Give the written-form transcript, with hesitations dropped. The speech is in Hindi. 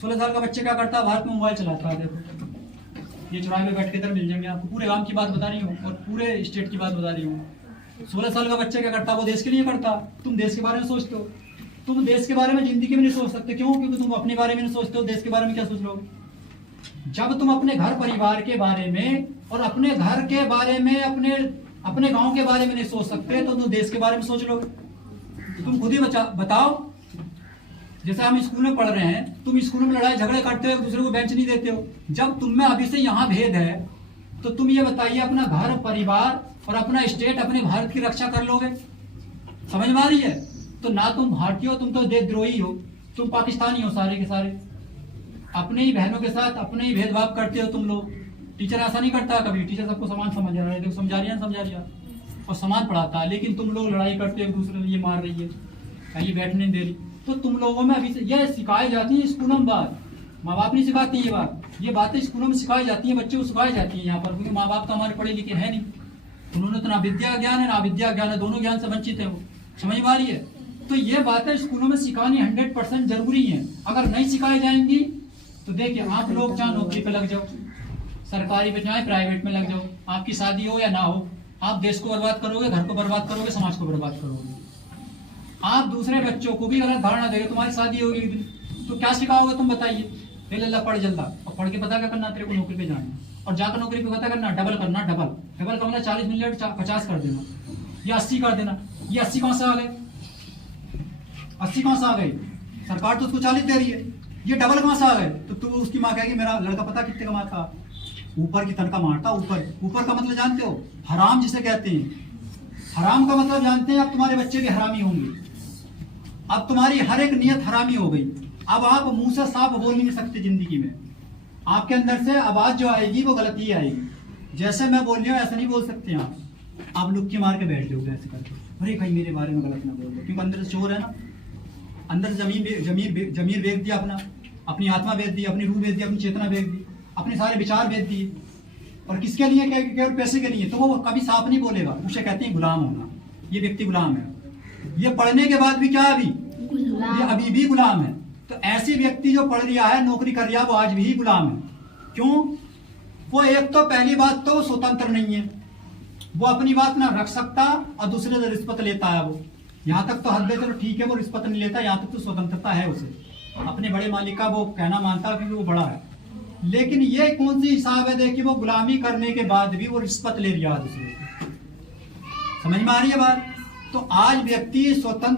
16 साल का बच्चे क्या करता है, भारत में मोबाइल चलाता है। देखो ये चौराहे में बैठ के इधर मिल जाएंगे आपको, पूरे गांव की बात बता रही हूँ और पूरे स्टेट की बात बता रही हूँ। 16 साल का बच्चा क्या करता है, वो देश के लिए करता। तुम देश के बारे में सोचते हो, तुम देश के बारे में जिंदगी में नहीं सोच सकते। क्यों? क्योंकि तुम अपने बारे में नहीं सोचते हो, देश के बारे में क्या सोच लोगे। जब तुम अपने घर परिवार के बारे में और अपने घर के बारे में, अपने गांव के बारे में नहीं सोच सकते, तो तुम देश के बारे में सोच लोगे। तुम खुद ही बताओ, जैसे हम स्कूल में पढ़ रहे हैं, तुम स्कूल में लड़ाई झगड़े करते हो, एक दूसरे को बेंच नहीं देते हो। जब तुम में अभी से यहाँ भेद है, तो तुम ये बताइए अपना घर परिवार और अपना स्टेट, अपने भारत की रक्षा कर लोगे? समझ में आ रही है? तो ना तुम भारतीय हो, तुम तो देशद्रोही हो, तुम पाकिस्तानी हो सारे के सारे। अपने ही बहनों के साथ अपने ही भेदभाव करते हो तुम लोग। टीचर ऐसा नहीं करता कभी, टीचर सबको समान समझ रहा है, समझा रही है और समान पढ़ाता है। लेकिन तुम लोग लड़ाई करते हो, एक दूसरे को ये मार रही है, कहीं बैठने नहीं दे रही। तो तुम लोगों में अभी से यह सिखाई जाती है स्कूलों में बात, माँ बाप नहीं सिखाते ये बातें स्कूलों में सिखाई जाती है, बच्चे को सिखाई जाती है यहाँ पर, क्योंकि माँ बाप तो हमारे पढ़े लिखे है नहीं। उन्होंने तो ना विद्या ज्ञान है ना विद्या ज्ञान है, दोनों ज्ञान से वंचित है वो। समझ में आ रही है? तो ये बातें स्कूलों में सिखानी 100% जरूरी है। अगर नहीं सिखाई जाएंगी तो देखिए, आप लोग चाहे नौकरी पे लग जाओ, सरकारी पे चाहे प्राइवेट में लग जाओ, आपकी शादी हो या ना हो, आप देश को बर्बाद करोगे, घर को बर्बाद करोगे, समाज को बर्बाद करोगे। आप दूसरे बच्चों को भी गलत धारणा देंगे। तुम्हारी शादी होगी एक दिन, तो क्या सिखाओगे तुम बताइए? अल्लाह पढ़ जल्दा, और पढ़ के पता क्या करना, तेरे को नौकरी पे जाना, और जाकर नौकरी पे पता करना डबल करना। डबल का मतलब 40 मिनट 50 कर देना या 80 कर देना। ये 80 कहां से आ गए? 80 कहां से आ गई? सरकार तो उसको 40 दे रही है, ये डबल कहां से आ गए? तो तू उसकी माँ कहेगी मेरा लड़का पता कितने कमाता, ऊपर की तनख्वाह मारता। ऊपर का मतलब जानते हो? हराम जिसे कहते हैं। हराम का मतलब जानते हैं? अब तुम्हारे बच्चे भी हरामी होंगे, अब तुम्हारी हर एक नियत हरामी हो गई। अब आप मुंह से साफ बोल नहीं सकते जिंदगी में, आपके अंदर से आवाज जो आएगी वो गलत ही आएगी। जैसे मैं बोल रही हूँ ऐसा नहीं बोल सकते आप लुक्की मार के बैठ जाओगे ऐसे करके, अरे कहीं मेरे बारे में गलत ना बोल दो, क्योंकि अंदर से चोर है ना, अंदर जमीर बेच दिया, अपनी आत्मा बेच दी, अपनी रूह बेच दी, अपनी चेतना बेच दी, अपने सारे विचार बेच दिए। और किसके लिए? केवल पैसे के लिए। तो वो कभी साफ नहीं बोलेगा, उसे कहते हैं गुलाम होना। ये व्यक्ति गुलाम है, ये पढ़ने के बाद भी क्या है, ये अभी भी गुलाम है। तो ऐसी व्यक्ति जो पढ़ लिया है, नौकरी कर लिया, वो आज भी गुलाम है। क्यों? वो एक तो पहली बात तो स्वतंत्र नहीं है, वो अपनी बात ना रख सकता, और दूसरे से रिश्वत लेता है वो। यहाँ तक तो हद है, चलो ठीक है, वो रिश्वत नहीं लेता, यहाँ तक तो स्वतंत्रता है उसे, अपने बड़े मालिक का वो कहना मानता क्योंकि वो बड़ा है। लेकिन ये कौन सी हिसाब है, देखिए वो गुलामी करने के बाद भी वो रिश्वत ले रहा है दूसरे से। समझ में आ रही है बात? तो आज व्यक्ति स्वतंत्र